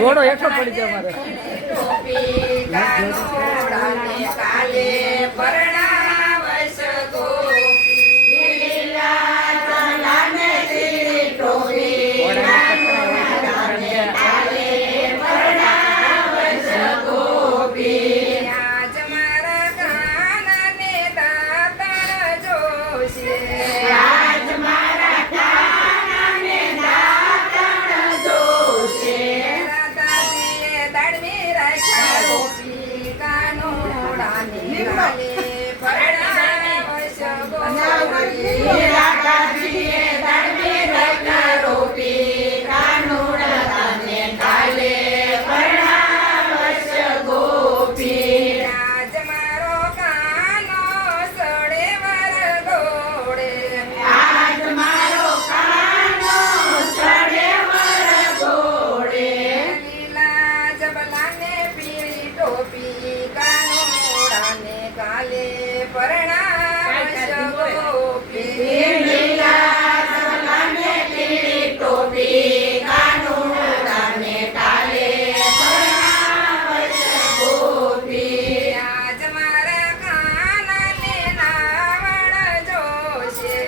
ઘોડો હેઠો પડી જાય મારે કાલે પરણાવશ ગોપી લીલા તલાને તીરી ટોપી કાલે પરણાવશ ગોપી આજ મારા કાનને દાતણ જોશે આજ મારા કાનને દાતણ જોશે દાદાજીએ દાડમી રાખ્યા ગોપી કાનોડાને કાલે પરણાવશ ગોપી દાદાજીએ દાડમી રાખ્યા ગોપી કાનોડાને કાલે પરણાવશ ગોપી આજ મારો કાનો સડે વર ગોળે આજ મારો કાનો સડે વર ગોળે લીલા જબલાને પીળી ટોપી કાનોડાને કાલે પરણાવશ ગોપી લીલા જબલાને પીળી ટોપી કાનોડાને કાલે પરણાવશ ગોપી આજ મારા કાનને નાવણ જોશે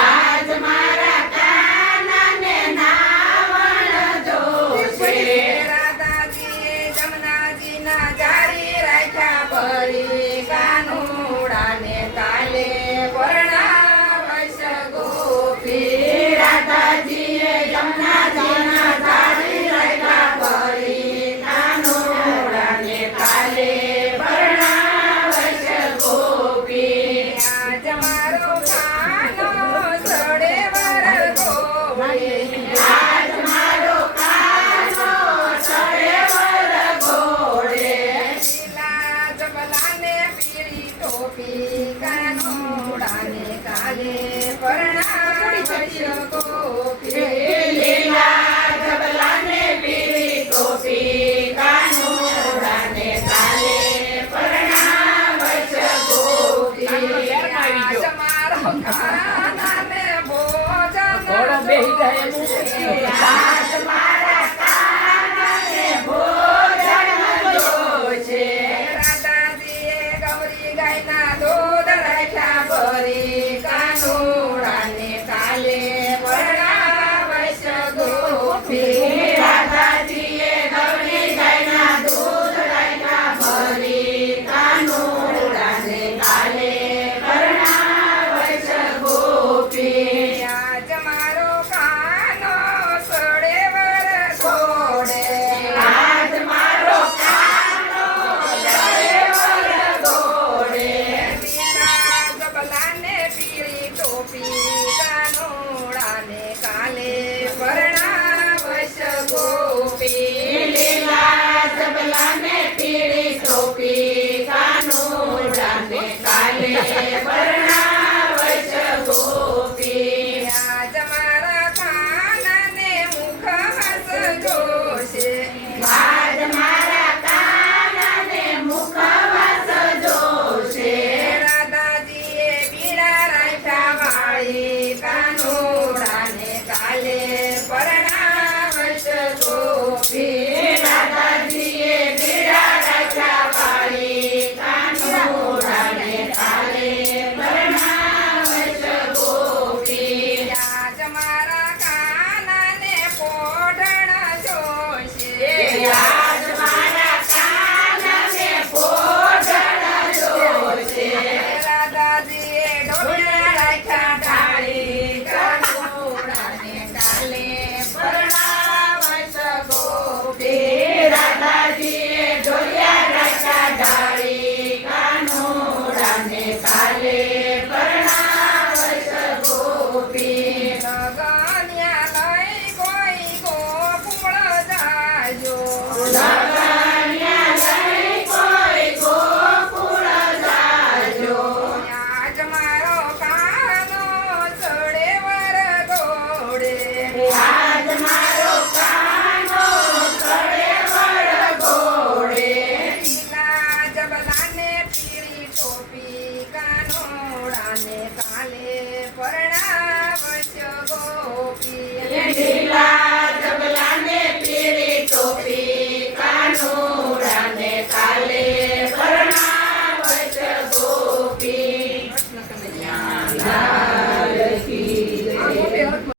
આજ મારા કાનને નાવણ જોશે રાધાજીએ જમનાજીના જારી રાખ્યા પરી કાનોડાને કાલે પરણાવશ ગોપી રાધાજીએ જમનાજીના જારી રાખ્યા પરી કાનોડાને કાલે પરણાવશ ગોપી આજ મારો કાનો સડે વર ગોળે આજ મારો કાનો સડે વર ગોળે લીલા જબલાને પીળી ટોપી કાનોડાને કાલે પરણાવશ ગોપી લીલા જબલાને પીળી ટોપી કાનોડાને કાલે પરણાવશ ગોપી આજ મારો કાનાને ભોજન ઘોડો બેહી જાય એમ. આજ મારા કાનાને ભોજન જોશે રાધાજીએ ગૌરી ગાયના દૂધ રાખ્યા ભરી કાનોડાને કાલે પરણાવશ ગોપી રાધાજીએ ગૌરી ગાયના દૂધ રાખ્યા ભરી કાનોડાને કાલે પરણાવશ ગોપી આજ મારો કાનો સડે વર ગોળે આજ મારો કાનો સડે વર ગોળે લીલા જબલાને પીળી ટોપી કાનોડાને કાલે પરણાવશ ગોપી લીલા જબલાને પીળી ટોપી કાનોડાને કાલે પરણાવશ ગોપી આજ મારા કાનને મુખ હસ જોશે આજ મારા કાનને મુખ હસ જોશે રાધાજીએ બીડા રાખ્યા વાળી કાનોડાને કાલે પરણાવશ ગોપી રાધાજીએ બીડા રાખ્યા વાળી કાનોડાને કાલે પરણાવશ ગોપી આજ મારા કાનને પોઢણ જોશે આજ મારા કાનને પોઢણ જોશે રાધાજીએ ઢોળિયા રાખ્યા ઢાળી કાનોડાને કાલે પરણાવશ ગોપી રાધાજીએ ઢોળિયા રાખ્યા ઢાળી કાનોડાને કાલે પરણાવશ ગોપી ગગન્યા લઈ કોઈ ગોકુળ જાજો ગગન્યા લઈ કોઈ ગોકુળ જાજો આજ મારો દાદાજીએ પરણા